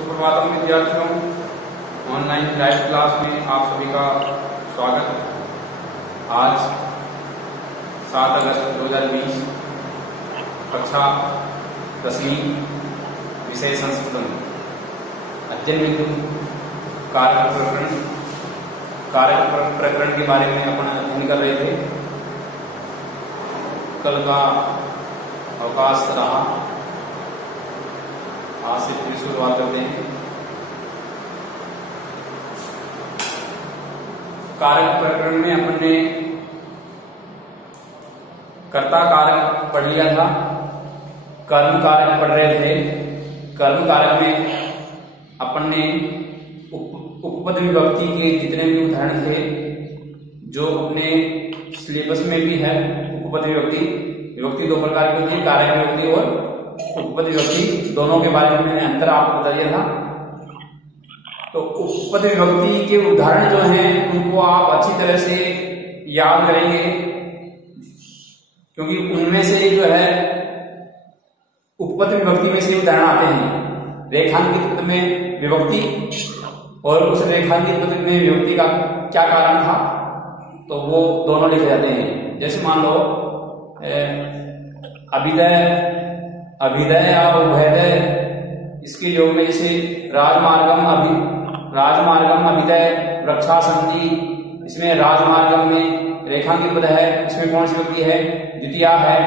सुप्रभातम विद्यार्थियों, online live class में आप सभी का स्वागत है। आज 7 अगस्त 2020, कक्षा 10वीं, विषय संस्कृतम, अध्ययन बिंदु कारक प्रकरण के बारे में अपन अध्ययन कर रहे थे। कल का अवकाश रहा, आज से फिर शुरुआत करते हैं। कारक प्रकरण में अपन ने कर्ता कारक पढ़ लिया था, कर्म कारक पढ़ रहे थे। कर्म कारक में अपन ने उपपद विभक्ति के जितने भी उदाहरण थे, जो अपने सिलेबस में भी है। उपपद विभक्ति दो प्रकार की होती है, कारक विभक्ति और उपपद विभक्ति, दोनों के बारे में मैंने अंतर आपको बता दिया था। तो उपपद विभक्ति के उदाहरण जो हैं उनको आप अच्छी तरह से याद करेंगे, क्योंकि उनमें से जो है उपपद विभक्ति में से उदाहरण आते हैं। रेखांकित पद में विभक्ति, और उस रेखांकित पद में विभक्ति का क्या कारण था, तो वो दोनों लिखे जाते हैं। जैसे मान लो अभिदय या उभयदय, इसके योग में जैसे राजमार्गम अभिदय वृक्षा संधि, इसमें राजमार्गम में रेखांकित पद है, इसमें कौन सी विभक्ति है? द्वितीया है।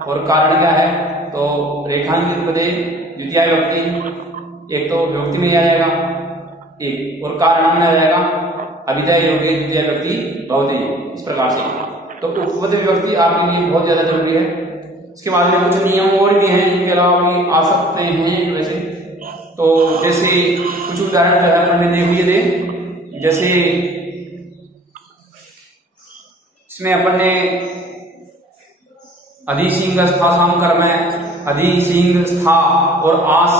और कारण क्या है? तो रेखांकित पदे द्वितीया विभक्ति, एक तो विभक्ति में आ जाएगा एक, और कारण में आ जाएगा अभिदय योगी द्वितीया विभक्ति भवति। इस प्रकार से तो उपपद विभक्ति आपके लिए बहुत ज्यादा जरूरी है। इसके बाद में कुछ नियम और भी हैं जिनके अलावा भी आ सकते हैं वैसे। तो जैसे कुछ उदाहरण अपन ने देख लिए थे, जैसे इसमें अपन ने अधि सिंह स्था कर्म, अधि सिंह स्था और आस,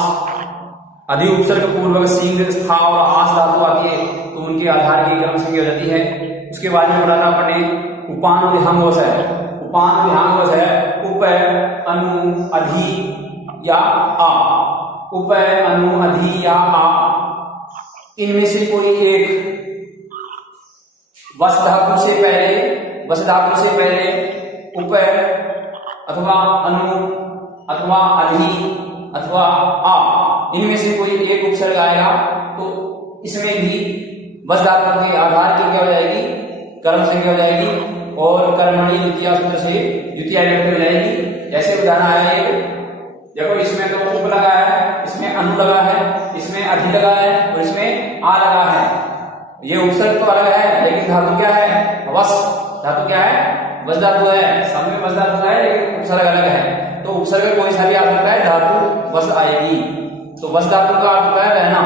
अधि उपसर्ग पूर्वक सिंह स्था और आस धातु आती है, तो उनके आधार की क्रम संज्ञा हो जाती है। उसके बाद में पढ़ा था अपन ने उपान विधांगोश है। उपान विधांगोश है उप, अनु, अधि या आ। उप, अनु, अधि या आ, इनमें से कोई एक वस धातु से पहले उप अथवा अनु अथवा अधि अथवा आ, इनमें से कोई एक उपसर्ग आएगा, तो इसमें भी वस धातु के आधार की क्या हो जाएगी? कर्म संज्ञा हो जाएगी, और कर्मणि द्वितीया सूत्र से द्वितीया विभक्ति हो जाएगी। जैसे उदाहरण आया है, देखो इसमें तो उप लगा है, इसमें अनु लगा है, इसमें अधि लगा है और इसमें आ लगा है। ये उपसर्ग तो अलग है, लेकिन धातु क्या है? वस। धातु क्या है? वस धातु है। सब में वस धातु है, लेकिन उपसर्ग अलग है। तो उपसर्ग कोई सा भी आ सकता है, धातु वस आएगी। तो वस धातु का अर्थ होता है रहना।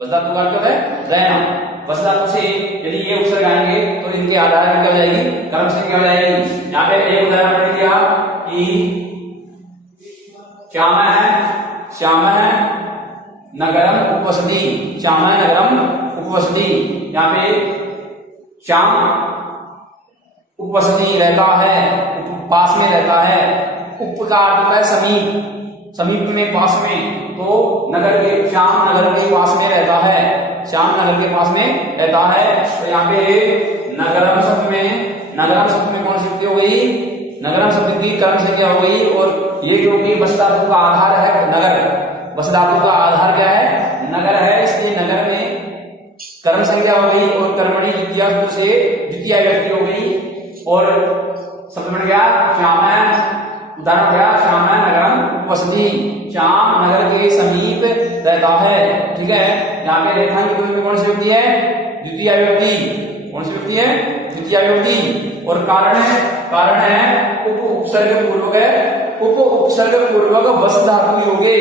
वस धातु का अर्थ है रहना। वस धातु से यदि ये उपसर्ग आएंगे तो इनके आधार में क्या हो जाएगी? कर्म संज्ञा हो जाएगी। यहाँ पे एक उदाहरण पढ़ दिया कि श्याम नगरम उपवसति। श्याम नगरम उपवसति, यहाँ पे श्याम उपवसति रहता है, पास में रहता है। उप का अर्थ होता है समीप, समीप में, पास में। तो नगर के, श्याम नगर के पास में रहता है, श्याम नगर के पास में रहता है। तो यहाँ पे नगरम शब्द में कौन सी विभक्ति हो गई? नगरम शब्द की कर्म संज्ञा हो गई। और ये क्योंकि वस धातु का आधार है नगर, वस धातु का आधार क्या है? नगर है, इसलिए नगर में कर्म संज्ञा हो गई और कर्मणि द्वितीया सूत्र से द्वितीया विभक्ति हो गई। और शब्द बन गया श्याम, उदाहरण क्या? श्याम नगरम उपवसति, श्याम नगर के समीप रहता है। ठीक है, यहाँ पे रेखांकित पद में कौन सी विभक्ति है? द्वितीया विभक्ति। कौन सी विभक्ति है? द्वितीया विभक्ति। और कारण है उप उपसर्ग पूर्वक वस धातु योगे।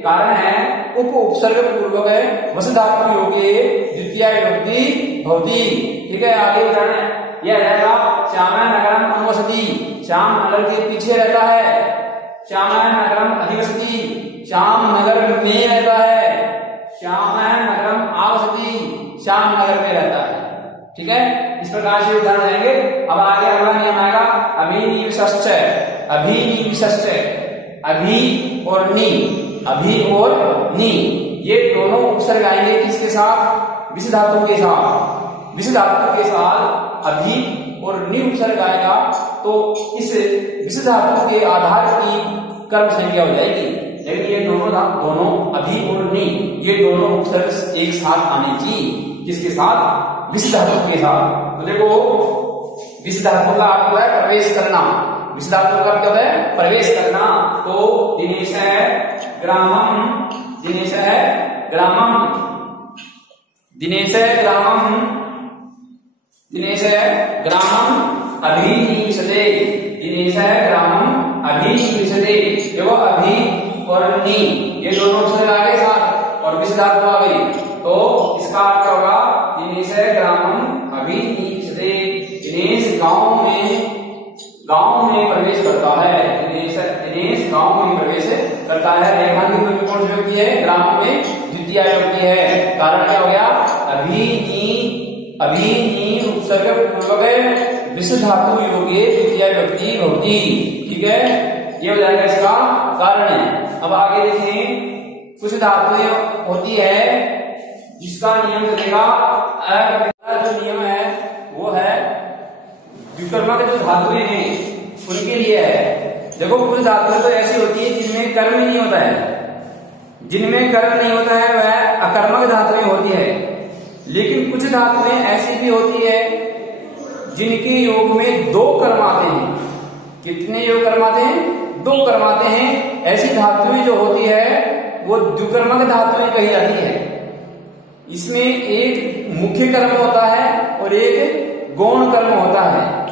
कारण है उप उपसर्ग पूर्वक वस धातु योगे द्वितीया विभक्ति भवति। ठीक है, आगे उदाहरण यह रहेगा श्याम नगरम अनुवसति। श्याम नगर के पीछे रहता है। श्याम नगरम अधिवसति, श्याम नगर में रहता है। श्याम नगरम आवसति, श्याम नगर में रहता है। ठीक है, इस प्रकार से उदाहरण आएंगे। अब आगे अगला नियम आएगा अभिनिविष्ट। अभी और नी, ये दोनों उपसर्ग आएंगे किसके साथ? विष धातु के साथ। विष धातु के साथ अभी और नी उपसर्ग आएगा तो इस विष धातु के आधार की कर्म संज्ञा हो जाएगी। लेकिन ये दोनों अभी और नी ये दोनों उपसर्ग एक साथ आने चाहिए। किसके साथ? विष धातु के साथ। तो देखो विष धातु का अर्थ है प्रवेश करना। विष धातु का अर्थ क्या है? प्रवेश करना। तो दिनेश है ग्रामम, दिनेश है ग्रामम, दिनेश है ग्रामम, दिनेश है ग्रामम अभिनिवेशते, दिनेश है ग्रामम अभिनिवेशते। देखो अभी और नी ये दोनों उपसर्ग आ गए साथ और विष धातु आ गई तो इसका अर्थ क्या होगा? दिनेश है ग्रामम अभिनिवेशते। दिनेश गांव में प्रवेश करता है। दिनेश गांव में प्रवेश करता है। रेखांकित में कौन सी व्यक्ति है? ग्राम में द्वितीय व्यक्ति है। कारण क्या हो गया? अभी नी उपसर्ग पूर्वक विष धातु योगे द्वितीय व्यक्ति भवति। ठीक है, ये हो जाएगा इसका कारण। अब आगे देखें, कुछ धातुएं होती है जिसका नियम चलेगा। जो नियम है वो है द्विकर्मक जो धातुएं हैं उनके लिए है। देखो कुछ धातुएं तो ऐसी होती है जिनमें कर्म नहीं होता है, जिनमें कर्म नहीं होता है वह अकर्मक धातुएं होती है। लेकिन कुछ धातुएं ऐसी भी होती है जिनके योग में दो कर्म आते हैं। कितने योग कर्म आते हैं? दो कर्म आते हैं। ऐसी धातुएं जो होती है वो द्विकर्मक धातुएं कही जाती है। इसमें एक मुख्य कर्म होता है और एक गौण कर्म होता है।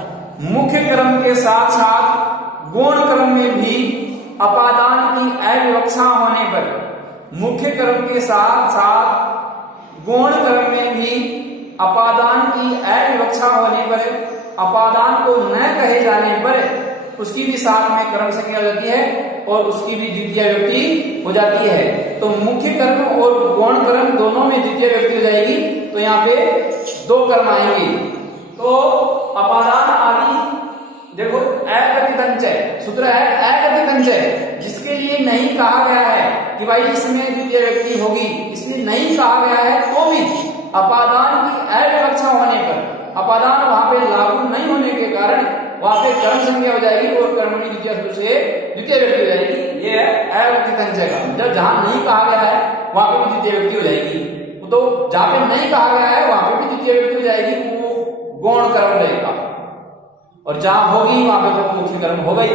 मुख्य कर्म के साथ साथ गौण कर्म में भी अपादान की अविवक्षा होने पर, मुख्य कर्म के साथ साथ गौण कर्म में भी अपादान की अविवक्षा होने पर, अपादान को न कहे जाने पर उसकी भी साथ में कर्म संज्ञा हो जाती है और उसकी भी द्वितीय व्यक्ति हो जाती है। तो मुख्य कर्म और गौण कर्म दोनों में द्वितीय व्यक्ति हो जाएगी। तो यहाँ पे दो कर्म आएंगे। तो अपादान आदि देखो अकथितंचय सूत्र है, अकथितंचय जिसके लिए नहीं कहा गया है कि भाई इसमें द्वितीय व्यक्ति होगी, इसलिए नहीं कहा गया है तो भी अपादान की अविवक्षा होने पर, अपादान वहां पे लागू नहीं होने के कारण वहां पे कर्म संज्ञा हो जाएगी और कर्मणि द्वितीय सूत्र से द्वितीय व्यक्ति हो जाएगी। ये है अकथितंचय का। जब जहां नहीं कहा गया है वहां पे भी द्वितीय व्यक्ति हो जाएगी। तो जहां पे नहीं कहा गया है वहां पे भी द्वितीय व्यक्ति हो जाएगी, गौण कर्म रहेगा। और जहां होगी वहां पे तो मुख्य कर्म हो गई।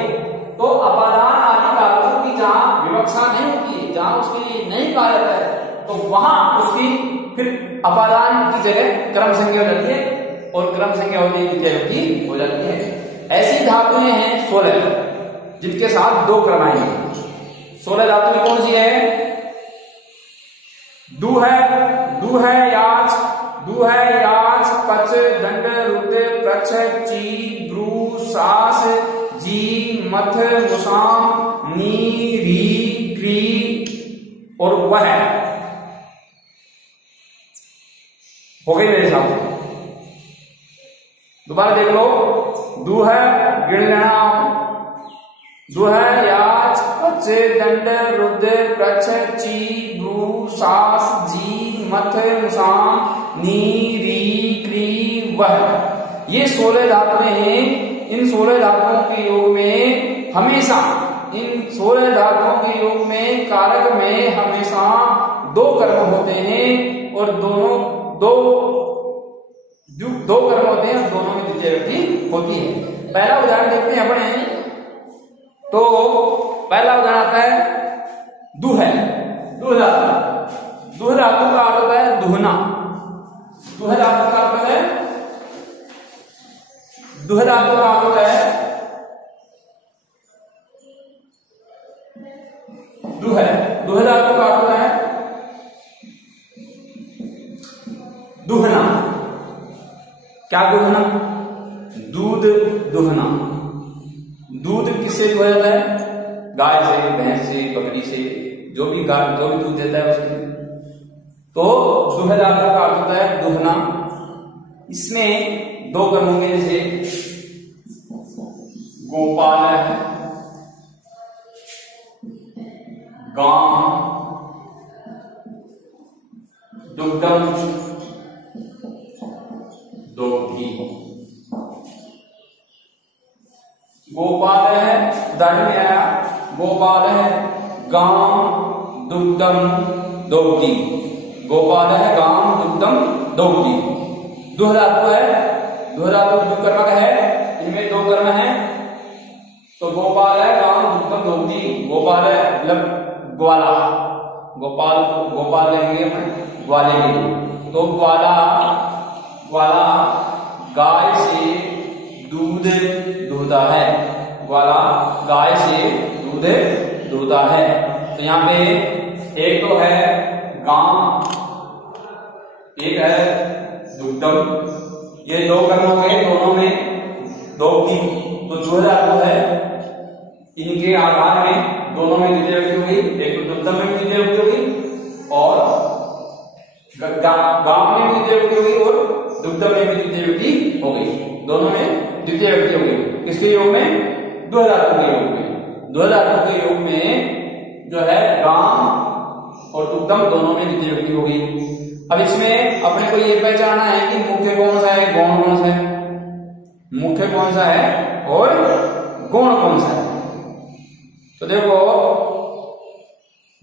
तो अपादान आदि धातुओं की जहां विवक्षा नहीं होती है, जहां उसके लिए नहीं कहा जाता है तो वहां उसकी फिर अपादान की जगह कर्म संज्ञा हो जाती है और कर्म संज्ञा होती है द्वितीय व्यक्ति हो जाती है। ऐसी धातुएं हैं 16 जिनके साथ दो कर्म आएंगे। 16 धातुएं कौन सी है? दु है याच, दु है याच, पच, दंड, रुद्र, प्रच्छ, ची, ब्रू, सास, जी, मथ, मुसाम, नी, री, क्री और वह हो गई मेरे साथ। दोबारा देख लो, दु है गिण लेना आप, दु है याच, पच, दंड, रुद्र, प्रच्छ, ची, ब्रू, सास, जी, मथ, मुसाम, नी, री, क्री, वह। ये 16 धातुएं हैं। इन 16 धातुओं के योग में हमेशा, इन 16 धातुओं के योग में कारक में हमेशा दो कर्म होते हैं और दो कर्म होते हैं, दोनों में द्वितीय व्यक्ति होती है। पहला उदाहरण देखते हैं अपने। तो पहला उदाहरण आता है दु है, दु धातु। दु धातु का अर्थ होता है दुहना। दु धातु का अर्थ है, दु धातु का अर्थ होता है दु धातु का अर्थ है दुहना। क्या दुहना? दूध दुहना। दूध किससे दुहा जाता है? गाय से, भैंस से, बकरी से, जो भी दूध देता है उससे। तो दुह धातु का अर्थ होता है दुहना। इसमें दो कर्म होंगे, जैसे गोपाल है, गां, दुग्धम दोग्धी। गोपाल है, उदाहरण में आया गोपाल है गाम दुग्धम दोग्धी। गोपाल है गाम दुग्धम दोग्धी। दुहरातु है, दुहरातु दुष्कर्मक है, इनमें दो कर्म है। तो गोपाल है गाम दुग्धम दोग्धी। गोपाल है मतलब ग्वाला, गोपाल गोपाल लेंगे हम ग्वाले लेंगे। तो ग्वाला, ग्वाला गाय से दूध दूहता है। ग्वाला गाय से दूध दूहता है। तो यहाँ पे एक तो है गाम, एक है दुग्धम, ये दो कर्म हो गए, दोनों में दोग्धी। तो जो है इनके आधार में दोनों में द्वितीय विभक्ति हो गई। एक तो दुग्धम में द्वितीय विभक्ति हो गई और गांव में द्वितीय विभक्ति हो गई और दुग्धम में द्वितीय विभक्ति हो गई। दोनों में द्वितीय विभक्ति हो गई। किसके योग में? द्वैधातु के योग में। द्वैधातु के योग में जो है गांव और दुग्धम दोनों में द्वितीय विभक्ति हो गई। अब इसमें अपने को ये पहचानना है कि मुख्य कौन सा है, गौण कौन सा है। मुख्य कौन सा है और गौण कौन सा है। तो देखो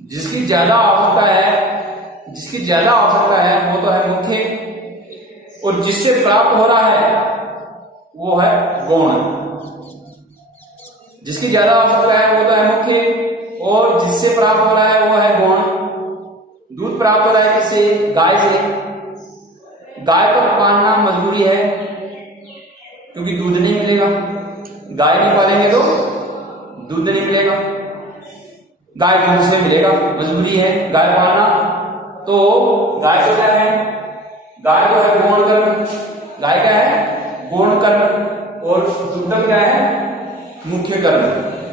जिसकी ज्यादा आवश्यकता है, जिसकी ज्यादा आवश्यकता है वो तो है मुख्य, और जिससे प्राप्त हो रहा है वो है गौण। जिसकी ज्यादा आवश्यकता है वो तो है मुख्य, और जिससे प्राप्त हो रहा है वो है गौण। दूध प्राप्त हो रहा है किससे? गाय से। गाय को पालना मजबूरी है क्योंकि दूध नहीं मिलेगा। गाय नहीं पालेंगे तो दूध नहीं मिलेगा। गाय दूध से मिलेगा, मजबूरी है गाय पालना। तो गाय को क्या है? गाय को है गौण कर्म। गाय क्या है? गौण कर्म। और दुग्धम क्या है? मुख्य कर्म।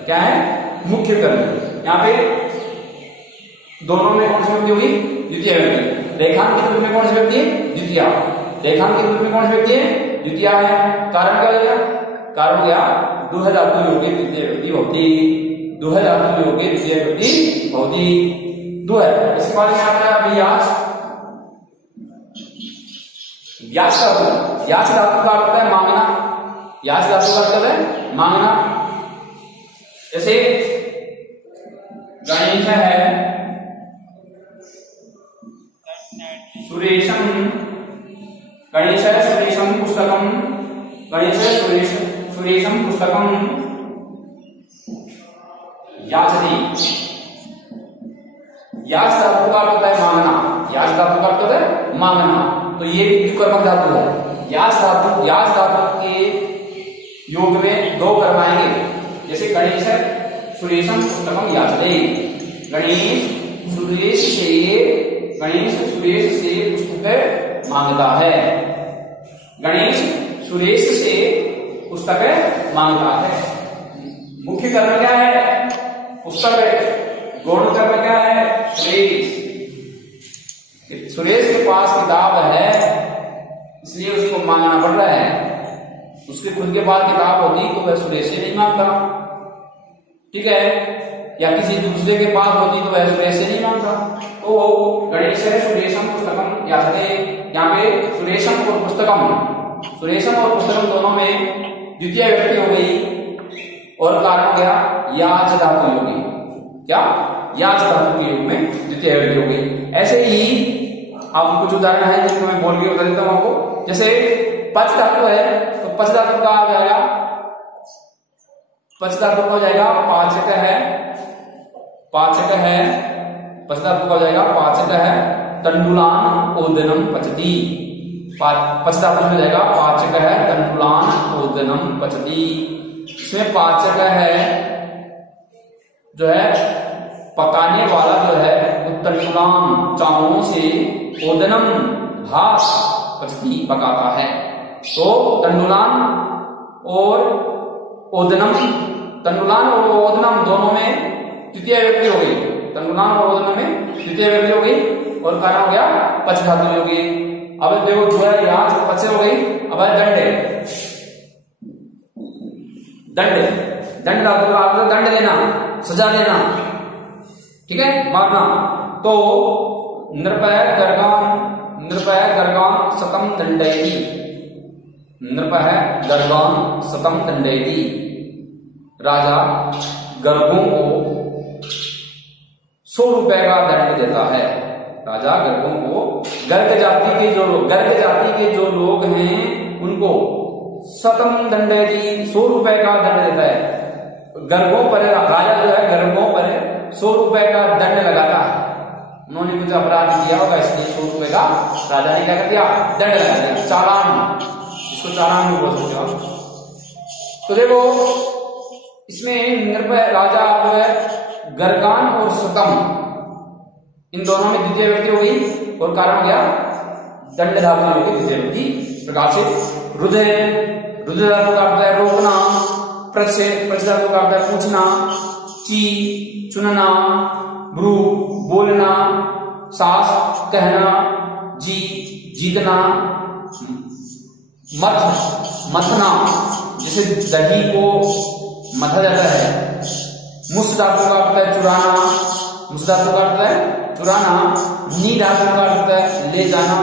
क्या है? मुख्य कर्म। यहाँ पे दोनों में कौन सी विभक्ति होगी? द्वितीय विभक्ति। रेखांकित रूप में कौन सी विभक्ति है? द्वितीय। रेखांकित रूप में कौन सी विभक्ति है? द्वितीय है। कारण क्या हो गया? कारण हो गया दुह धातु योगी द्वितीय विभक्ति होती। दुह धातु योगी द्वितीय विभक्ति होती। दुह। इसके बाद में आता है अभी याच। याच धातु, याच धातु का अर्थ है मांगना। याच धातु का अर्थ है मांगना। जैसे गणेश है सुरेशम, गणेश है सुरेशम पुस्तकम, गणेश है सुरेशम पुस्तकम याचति। याच धातु का अर्थ है मांगना। याच धातु का अर्थ है मांगना। तो ये भी कर्मक धातु है। याच धातु, याच धातु के योग में दो कर्म आएंगे। जैसे गणेश है सुरेशम पुस्तकम याचते। गणेश सुरेश से पुस्तक मांगता है। गणेश सुरेश से पुस्तक मांगता है। मुख्य कर्म क्या है? पुस्तक। गौण कर्म क्या है? सुरेश। सुरेश के पास किताब है इसलिए उसको मांगना पड़ रहा है। उसके खुद के पास किताब होती तो वह सुरेश से नहीं मांगता, ठीक है। या किसी दूसरे के पास होती तो वह सुरेश से नहीं मांगता। तो गणेश है सुरेशम पुस्तकम याचते। यहाँ पे सुरेशम और पुस्तकम, सुरेशम और पुस्तकम दोनों में द्वितीय विभक्ति हो गई और कारण हो गया याच धातु योगी। क्या? याच धातु के योग में द्वितीय विभक्ति हो गई। ऐसे ही अब कुछ उदाहरण है जिनको मैं बोल के बता देता हूं आपको। जैसे पच धातु है तो पच धातु का आ जाएगा, पच धातु का हो जाएगा पाचक है, पाचक है। पच धातु का हो जाएगा पाचक है तंडुलान ओदनम पचती। पच धातु में जाएगा पाचक है तंडुलान ओदनम पचती। इसमें पाचक है जो है पकाने वाला जो है तंडुलान चावलों से ओदनम भात पचती पकाता है। तो तंडुलान और ओदनम, तंडुलान और ओदनम दोनों में द्वितीय विभक्ति हो गई। तंडुलान और ओदनम में द्वितीय विभक्ति हो गई और कारण हो गया पच धातु हो गई। अब देखो जो है यहाँ से पच हो गई। अब है दंड। दंड, दंड धातु का अर्थ दंड देना, सजा देना, ठीक है, मारना। तो नृप है गर्गाम, नृपः गर्गान् शतं दण्डयति। नृपः गर्गान् शतं दण्डयति। राजा गर्गों को 100 रुपए का दंड देता है। राजा गर्गों को गर्ग जाति के जो लोग हैं उनको शतम दंडयति 100 रुपए का दंड देता है। गर्गों पर राजा जो है गर्गों पर 100 रुपए का दंड लगाता है। उन्होंने कुछ अपराध किया होगा इसलिए 100 रुपए का राजा ने क्या कर दिया, दंड लगा दिया। चालान, इसको चालान भी बोल सकते हो। तो देखो इसमें नृपय राजा जो है गर्गान और शतम इन दोनों में द्वितीय व्यक्ति हो गई और कारण क्या, दंड धातु हो गई द्वितीय व्यक्ति। इस प्रकार से रुदय, रुदय धातु का अर्थ है रोकना, प्रच धातु का अर्थ है पूछना, ची चुनना, ब्रू बोलना, सास कहना, जी जीतना, मथ मथना जैसे दही को मथा जाता है। मुस धातु का अर्थ है चुराना, मुस धातु का अर्थ है चुराना, नी धातु का अर्थ है ले जाना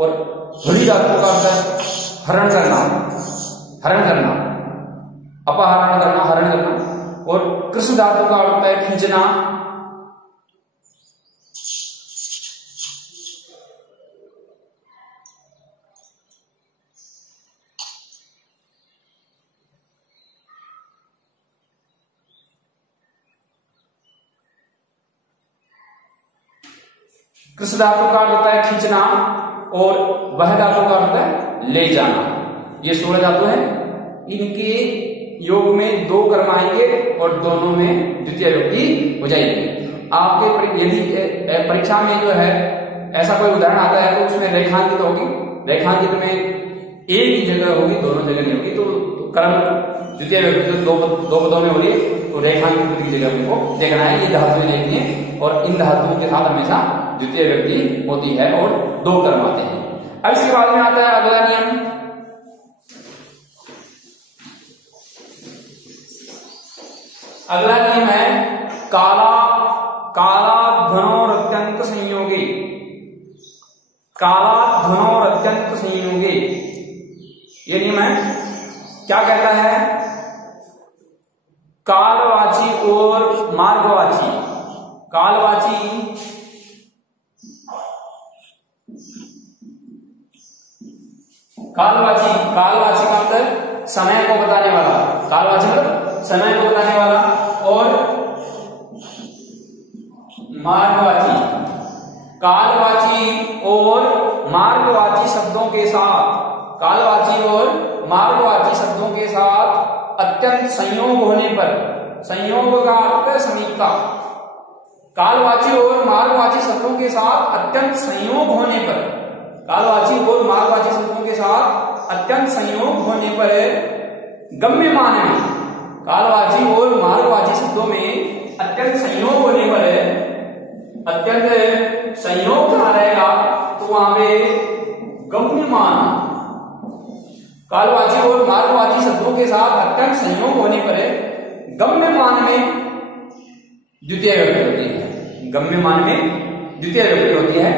और हरि धातु का अर्थ है हरण करना, हरण करना, अपहरण करना, हरण करना और कृष्ण धातु का अर्थ है खींचना। कृष्ण धातु का अर्थ होता है खींचना और वह धातु का अर्थ है ले जाना। ये 16 धातु है। इनके योग में 2 कर्म आएंगे और दोनों में द्वितीय व्यक्ति हो जाएगी। आपके यदि परीक्षा में जो है ऐसा कोई उदाहरण आता है तो उसमें रेखांकित होगी, रेखांकित में एक ही जगह होगी, दोनों जगह नहीं होगी। तो कर्म द्वितीय व्यक्ति दो पदों में हो रही है तो रेखांकित की जगह को देखना है, ये धातुएं देखनी है और इन धातुओं के साथ हमेशा द्वितीय व्यक्ति होती है और 2 कर्म आते हैं। अब इसके बाद में आता है अगला नियम। अगला नियम है काला ध्वनोर अत्यंत संयोगे। काला ध्वनोर अत्यंत संयोगे ये नियम है। क्या कहता है, कालवाची और मार्गवाची, कालवाची कालवाची का मतलब समय को बताने वाला, कालवाची मतलब समय को बताने वाला और मार्गवाची, कालवाची और मार्गवाची शब्दों के साथ, कालवाची और मार्गवाची शब्दों के साथ अत्यंत संयोग होने पर, संयोग का अर्थ है समीपता, कालवाची और मार्गवाची शब्दों के साथ अत्यंत संयोग होने पर, कालवाची और मार्गवाची शब्दों के साथ अत्यंत संयोग होने पर गम्यमान में, कालवाची और मार्गवाची शब्दों में अत्यंत संयोग होने पर, अत्यंत संयोग कहा रहेगा तो वहां पे गम्यमान, कालवाची और मार्गवाची शब्दों के साथ अत्यंत संयोग होने पर गम्यमान में द्वितीय विभक्ति होती है, गम्यमान में द्वितीय विभक्ति होती है।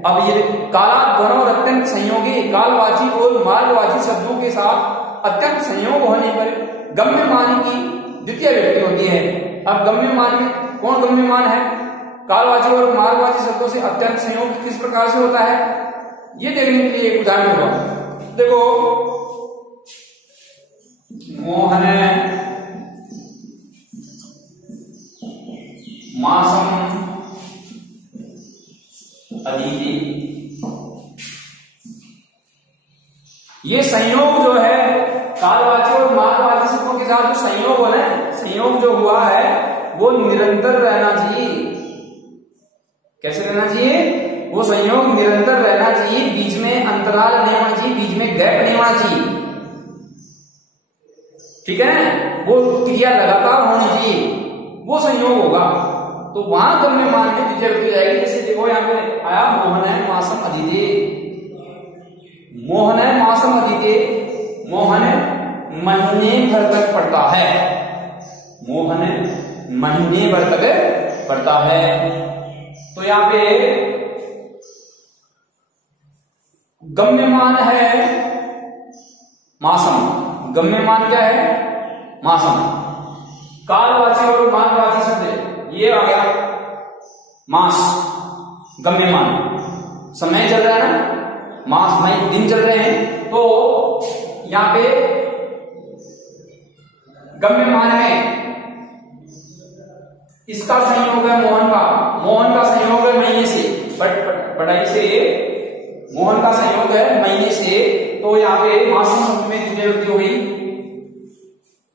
अब ये काला ध्वन और अत्यंत संयोगी, कालवाची और मार्गवाची शब्दों के साथ अत्यंत संयोग होने पर गम्यमान की द्वितीय विभक्ति होती है। अब गम्यमान में कौन गम्यमान है, कालवाची और मार्गवाची शब्दों से अत्यंत संयोग किस प्रकार से होता है ये देखने के लिए एक उदाहरण होगा। देखो मोहन मासम अदीति, ये संयोग जो है कालवाची और मार्गवाची शब्दों के साथ जो संयोग हो रहा है, संयोग जो हुआ है वो निरंतर रहना चाहिए। कैसे रहना चाहिए, वो संयोग निरंतर रहना चाहिए, बीच में अंतराल नहीं होना चाहिए, बीच में गैप नहीं होना चाहिए, ठीक है, वो क्रिया लगातार होनी चाहिए, वो संयोग होगा तो वहां गम्यमान में द्वितीय विभक्ति जाएगी। जैसे देखो यहां पे आया मोहन है मासम अदीते, मोहन है मासम अदीते, मोहन महीने भर तक पढ़ता है, मोहन महीने भर तक पढ़ता है। तो यहां पे गम्यमान है मासम। गम्यमान क्या है? मासम। कालवाची और मानवाची शब्द ये आ गया मास, गम्यमान। समय चल रहा है ना, मास में दिन चल रहे हैं, तो यहां पे गम्यमान में इसका संयोग है मोहन का, मोहन का संयोग है महीने से, पढ़ाई से मोहन का संयोग है महीने से, तो यहाँ पे मासम शब्द में द्वितीय विभक्ति हो गई।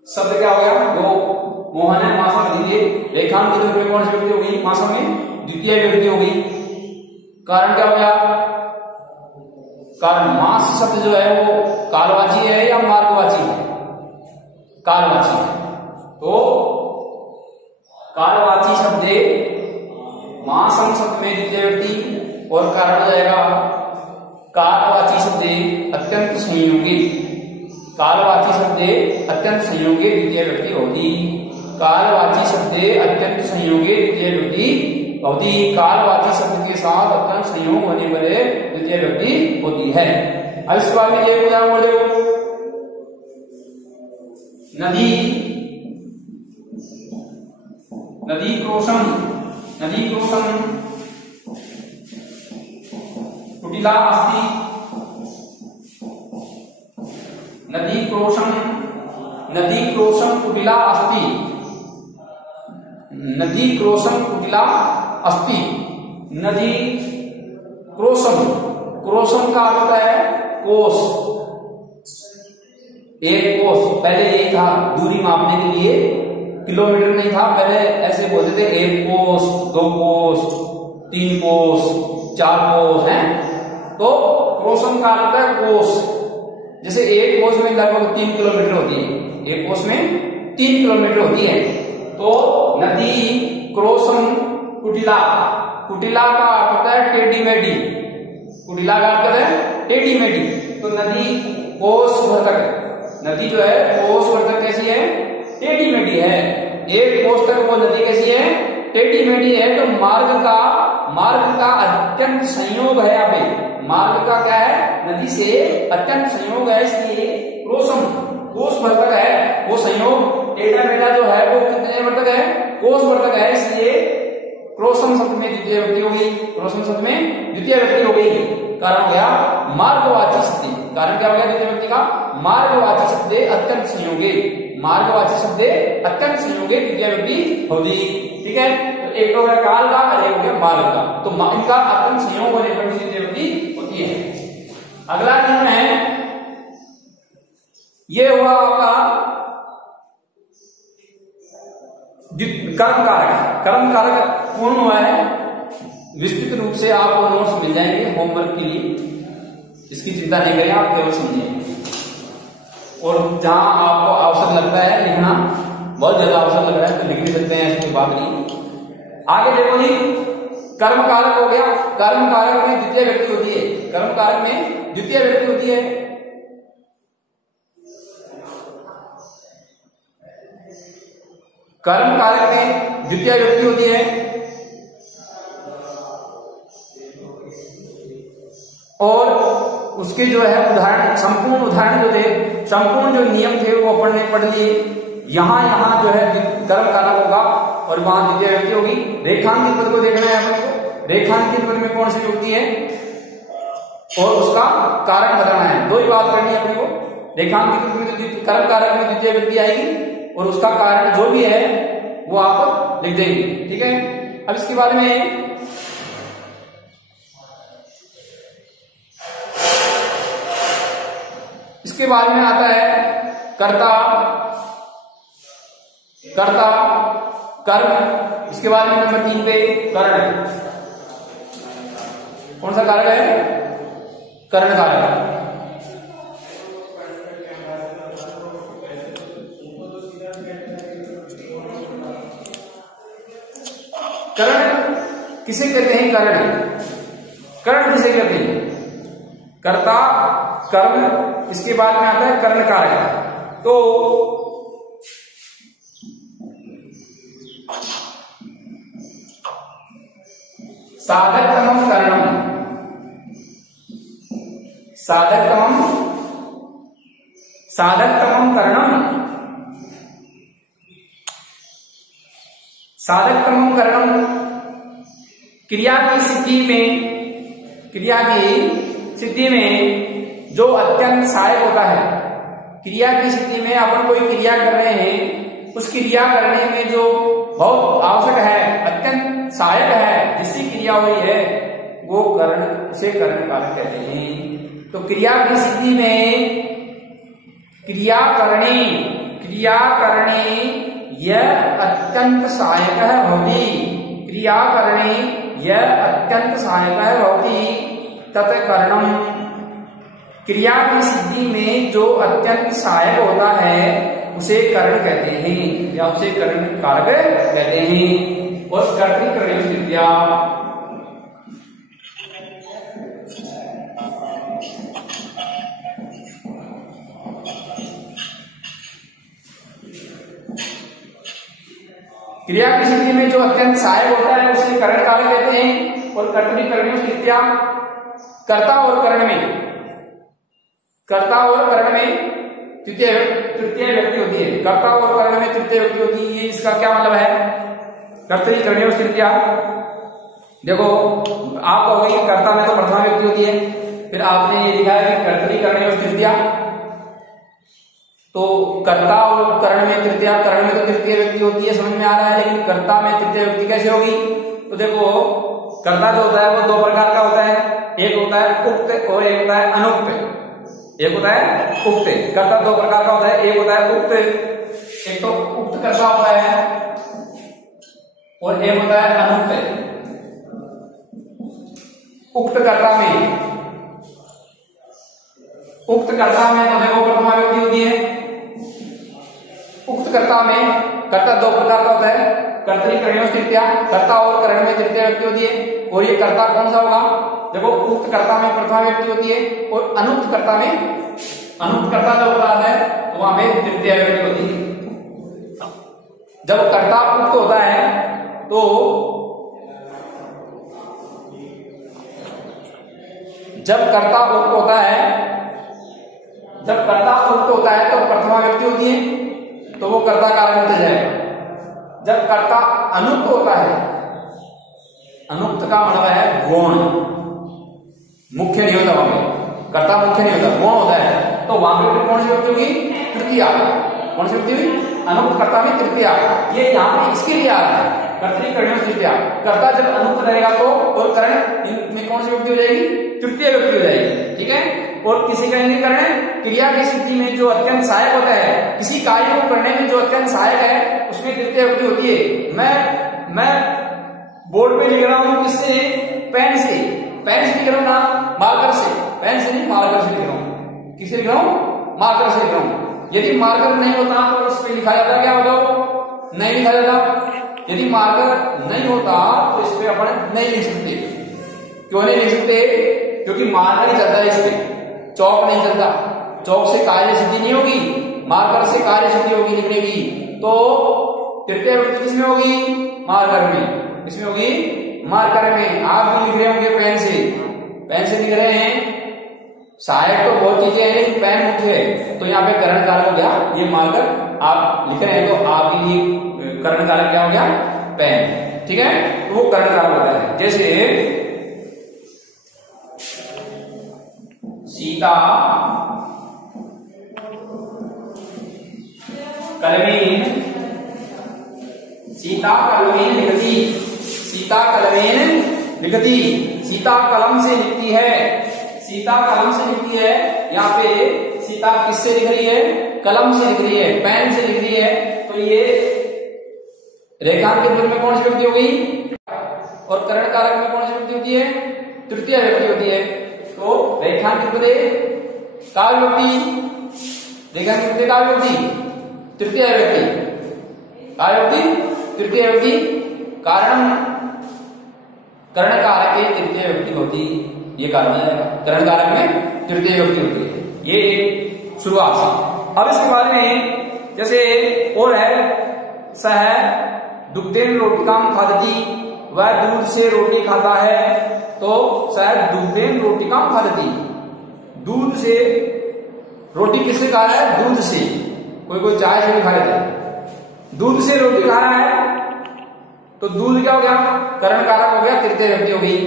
शब्द क्या हो गया? वो मोहन है, मासम दीजिए। रेखांकित रूप में कौन सी विभक्ति हो गई? मासम में द्वितीय विभक्ति हो गई। कारण क्या हो गया? कारण मास शब्द जो है वो कालवाची है या मार्गवाची है? कालवाची है। तो कालवाची शब्द मासम शब्द में द्वितीय विभक्ति, और कारण हो जाएगा कालवाची शब्द अत्यंत संयोगी। कालवाची शब्द अत्यंत संयोगी द्वितीय विभक्ति होती। कालवाची शब्द अत्यंत संयोगी द्वितीय विभक्ति होती। कालवाची शब्द के साथ अत्यंत संयोग होने पर द्वितीय विभक्ति होती है। अब इसके बाद में ये उदाहरण देखो, नदी, नदी क्रोशम, नदी क्रोशम कुटिला अस्ति। नदी क्रोशम, नदी क्रोशम कुटिला अस्ति। नदी क्रोशम कुटिला अस्ति। नदी क्रोशम, क्रोशम का अर्थ होता है कोस, एक कोस। पहले यही था दूरी मापने के लिए, किलोमीटर नहीं था, पहले ऐसे बोलते थे एक कोस, 2 कोस, 3 कोस, 4 कोस है। तो क्रोशम का अर्थ है कोस। जैसे एक कोस में लगभग 3 किलोमीटर होती है, एक कोस में 3 किलोमीटर होती है। तो नदी क्रोशम कुटिला, कुटिला का अर्थ होता है टेढ़ी मेढ़ी। कुटिला का अर्थ है टेढ़ी मेढ़ी। तो नदी कोस वर्धक, नदी जो है कोस वर्धक कैसी है? टेढ़ी मेढ़ी है। एक कोस तक वो नदी कैसी है? टेढ़ी मेढ़ी है। तो मार्ग का अत्यंत संयोग है। यहाँ पे मार्ग का क्या है? नदी से अत्यंत संयोग है, इसलिए क्रोशम कोस वर्धक है। वो संयोग टेढ़ा मेढ़ा जो है वो कितने वर्धक है? कोस वर्धक है, इसलिए क्रोशम शब्द में द्वितीय विभक्ति हो गई। क्रोशम शब्द में द्वितीय विभक्ति हो गई। कारण हो गया मार्गवाची शब्द। कारण क्या हो गया द्वितीय विभक्ति का? मार्गवाची शब्द अत्यंत संयोगी। मार्गवाची शब्द अत्यंत संयोगी द्वितीय विभक्ति होगी। ठीक है, तो एक हो गया काल का और एक हो गया मार्ग का। तो इनका अत्यंत संयोग होने पर द्वितीय विभक्ति होती है। अगला नियम है, ये हुआ आपका कर्म कारक। कर्म कारक पूर्ण हुआ है। विस्तृत रूप से आपको नोट्स मिल जाएंगे होमवर्क के लिए, इसकी चिंता नहीं करें, आप केवल समझेंगे। और जहां आपको आवश्यक लगता है लिखना, बहुत ज्यादा आवश्यक लग रहा है तो लिख भी सकते हैं, ऐसी कोई बात नहीं। आगे देखो जी, कर्म कारक हो गया। कर्म कारक में द्वितीय विभक्ति होती है। कर्म कारक में द्वितीय विभक्ति होती है। कर्म कारक में द्वितीय विभक्ति होती है। और उसके जो है उदाहरण, संपूर्ण उदाहरण जो थे, संपूर्ण जो नियम थे वो अपन ने पढ़ लिए। यहां जो है कर्म कारक होगा और वहां द्वितीय विभक्ति होगी। रेखांकित पद को देखना है अपने को। रेखांकित पद में कौन सी विभक्ति है और उसका कारक बताना है। दो ही बात करनी है अपने को। रेखांकित पद में तो कर्म कारक में द्वितीय विभक्ति आएगी और उसका कारण जो भी है वो आप लिख देंगे। ठीक है, अब इसके बारे में इसके बारे में आता है कर्ता, कर्ता, कर्म। इसके बारे में नंबर 3 पे कर्ण। कौन सा कारक है? कर्ण कारक। कर्ण किसे कहते हैं? कर्ण किसे कहते हैं? कर्ता, कर्म। इसके बाद में आता है कर्ण कारक। तो साधक कर्म करणम, साधकतमम करणम, साधकतमम करणम क्रिया की सिद्धि में जो अत्यंत सहायक होता है। क्रिया की स्थिति में अपन कोई क्रिया कर रहे हैं, उस क्रिया करने में जो बहुत आवश्यक है, अत्यंत सहायक है, जिसकी क्रिया हुई है वो करण, उसे करण कारक कहते हैं। तो क्रिया की स्थिति में क्रिया करणे यह अत्यंत सहायक है भवति, क्रिया करणे यह अत्यंत सहायक है भवति तत्करणम। क्रिया की सिद्धि में जो अत्यंत सहायक होता है उसे करण कहते हैं या उसे करण कारक कहते हैं। और कर्तृकरणीय विद्या, क्रिया की स्थिति में जो अत्यंत सहायक होता है उसे करण कारक कहते हैं। और कर्तृकरणीय विद्या कर्ता और करण में तृतीय व्यक्ति होती है। कर्ता और करण में तृतीय व्यक्ति होती है, ये इसका क्या मतलब है? कर्तृकरणीय तृतीया, देखो आप कहोगे कर्ता में तो प्रथमा व्यक्ति होती है, फिर आपने ये लिखा है कि कर्तृकरणीय तृतीया, तो कर्ता और करण में तृतीया, करण में तो तृतीय व्यक्ति होती है, समझ में आ रहा है, लेकिन कर्ता में तृतीय व्यक्ति कैसे होगी? तो देखो कर्ता जो होता है वो दो प्रकार का होता है, एक होता है उक्त और एक होता है अनुक्त। एक होता है उक्त, कर्ता दो प्रकार का होता है, एक होता है उक्त, एक तो उक्त कर्ता होता है और एक होता है अनुक्त। उक्त कर्ता में तो देखो प्रथमा व्यक्ति होती है। उक्त कर्ता में कर्ता दो प्रकार का होता है, कर्तृकरणीय तृतीया, कर्ता और करण में तृतीय व्यक्ति होती है। और ये कर्ता कौन सा होगा? देखो उक्त कर्ता में प्रथमा व्यक्ति होती है और अनुक्त कर्ता जो होता है तो वहां में तृतीय व्यक्ति होती है। जब कर्ता उक्त होता है तो तो प्रथमा व्यक्ति होती है तो वो कर्ता कारक बन जाएगा। जब कर्ता अनुक्त होता है, अनुक्त का मतलब है गौण, मुख्य नहीं होता वहां पे, कर्ता मुख्य नहीं होता, गौण होता है, तो वहां पे कौन सी व्यक्ति होगी? तृतीया। कौन सी व्यक्ति हुई? अनुक्त कर्ता में तृतीया। ये यहाँ पे इसके लिए आ रहा है कर्तृकरणीय तृतीया। कर्ता जब अनुक्त रहेगा तो और करण में कौन सी व्यक्ति हो जाएगी? तृतीय व्यक्ति हो जाएगी। ठीक है। और किसी का करण क्रिया की स्थिति में जो अत्यंत सहायक होता है, किसी कार्य को करने में जो अत्यंत सहायक है उसमें तृतीय व्यक्ति होती है। मैं बोर्ड पे लिख रहा हूं किससे? पेन से लिख रहा हूं ना, मार्कर से, पेन से नहीं मार्कर से लिख रहा हूं। किससे लिख रहा हूं? मार्कर से लिख रहा हूं। यदि मार्कर नहीं होता तो उस पे लिखा जाता, क्या होता? नहीं लिखा जाता। यदि मार्कर नहीं होता तो इस पे अपन नहीं लिख सकते। क्यों नहीं लिख सकते? क्योंकि मार्कर ही चलता है, इस पे चौक नहीं चलता। चौक से कार्य सिद्धि नहीं होगी, मार्कर से कार्य सिद्धि होगी लिखने की। तो तृतीय व्यक्ति किसमें होगी? मार्कर में। किसमें होगी? मार्कर में। आप भी लिख रहे होंगे पेन से लिख रहे हैं, सहायक तो बहुत चीजें हैं लेकिन पेन मुख्य है, तो यहाँ पे करण कारक हो गया ये मार्कर। आप लिख रहे हैं तो आपके लिए करण कारक क्या हो गया? पेन। ठीक है, तो वो करण कारक होता है। जैसे सीता कलमेन लिखती, सीता कलम से लिखती है। यहाँ पे सीता किससे लिख रही है? कलम से लिख रही है, पेन से लिख रही है। तो ये रेखांकित रूप में कौन सी व्यक्ति होगी? और करण कारक में कौन सी व्यक्ति होती है? तृतीय व्यक्ति होती है। तो रेखांकित काव्य व्यक्ति, तृतीय व्यक्ति, कारण करण कारक के तृतीय व्यक्ति होती, ये कारण है। करण कारक में तृतीय व्यक्ति होती है। ये शुरुआत से। अब इसके बाद में जैसे और है, सह दुग्धेन रोटिकाम खादती, वह दूध से रोटी खाता है। तो सह दुग्धेन रोटिकाम खादती, दूध से, रोटी किससे खा रहा है? दूध से। कोई चाय से भी खा लेता है। दूध से रोटी खा रहा है तो दूध क्या हो गया? करण कारक हो गया, तृतीय विभक्ति हो गई।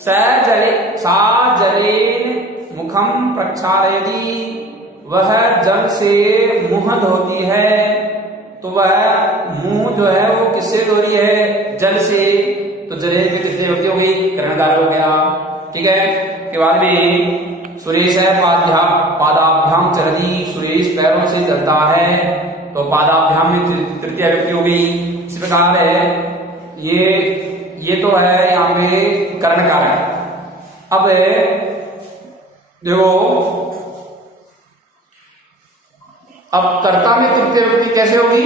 सा जलेन मुखम प्रक्षालयति, वह जल से मुंह धोती है। तो वह मुंह जो है वो किससे धो रही है? जल से। तो जलेन की तृतीय विभक्ति हो गई, करण कारक हो गया। ठीक है। के बाद में सुरेश है पादाभ्याम चलती, सुरेश पैरों से चलता है। तो पादाभ्याम में तृतीय विभक्ति हो गई। इस प्रकार है ये तो है यहाँ पे करण कारक। अब देखो, अब कर्ता में तृतीय विभक्ति कैसे होगी?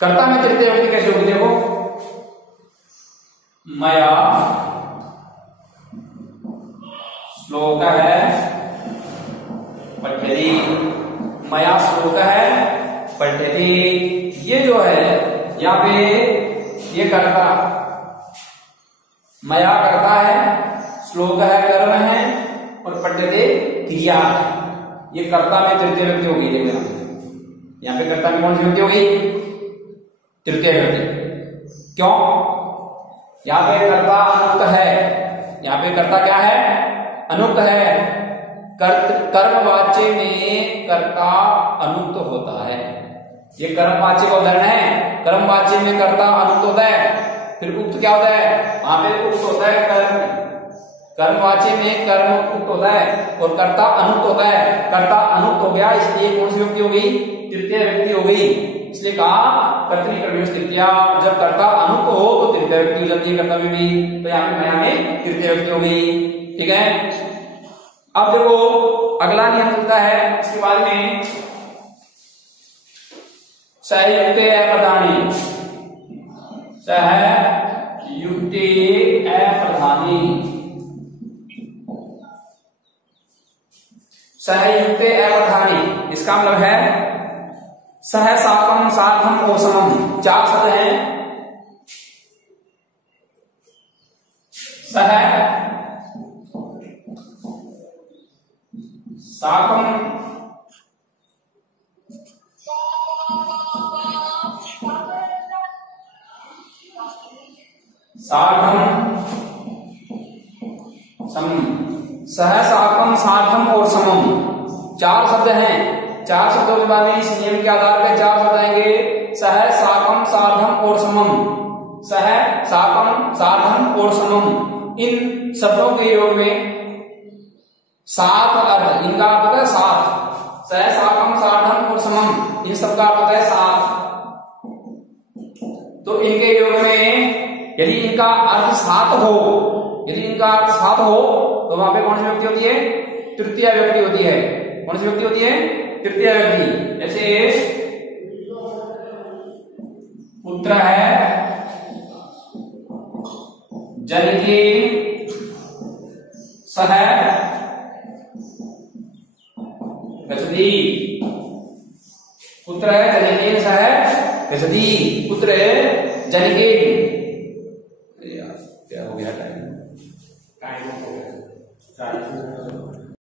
कर्ता में तृतीय विभक्ति कैसे होगी? देखो, मया श्लोक है पठ्यते, मया श्लोक है पठ्यते। ये जो है यहाँ पे ये कर्ता, मया कर्ता है, श्लोक है कर्म है, और पठ्यते क्रिया है। ये कर्ता में तृतीय विभक्ति होगी। देखना यहाँ पे कर्ता में कौन सी विभक्ति होगी? तृतीय विभक्ति। क्यों? यहाँ पे कर्ता अनुक्त है। यहाँ पे कर्ता क्या है? अनुक्त है। कर्मवाच्य में कर्ता अनुक्त होता है। ये कर्मवाच्य का उदाहरण है। कर्मवाच्य में कर्ता अनुक्त होता है, फिर उक्त क्या होता है? वहां पे उक्त होता है कर्म। कर्मवाच्य में कर्म उक्त होता है और कर्ता अनुक्त होता है। कर्ता अनुक्त हो गया, इसलिए कौन सी विभक्ति हो गई? तृतीय विभक्ति हो गई। इसलिए कहा कर्तृ तृतीया। जब कर्ता अनुक्त हो तो तृतीय विभक्ति हो जाती है कर्ता में भी। तो यहाँ पे मया में तृतीय विभक्ति हो गई। ठीक है। अब देखो अगला नियम चलता है इसके बाद में, सहयुक्ते अप्रधानी, सहयुक्ते अप्रधानी, सहयुक्ते अप्रधानी। इसका मतलब है सह साकम साधम ओसमम। चार शब्द हैं। सह साकम साधम सम, सह साकम साधम और समम। चार शब्द हैं। चार शब्दों के बाद में इस नियम के आधार पर चार शब्द आएंगे। सह साकम साधम और समम, सह साकम साधम और समम। इन शब्दों के योग में सात अर्थ, इनका अर्थ होता है सात। सह साकम साधम और समम, इन सबका अर्थ होता है सात। तो इनके योग में यदि इनका अर्थ सात हो, यदि इनका अर्थ सात हो तो वहां पे कौन सी विभक्ति होती है? तृतीय विभक्ति होती है। कौन सी विभक्ति होती है? तृतीय विभक्ति। जैसे पुत्र है, जनकी, सह गच्छति। पुत्र है जनकेन सह गच्छति, पुत्र जनकेन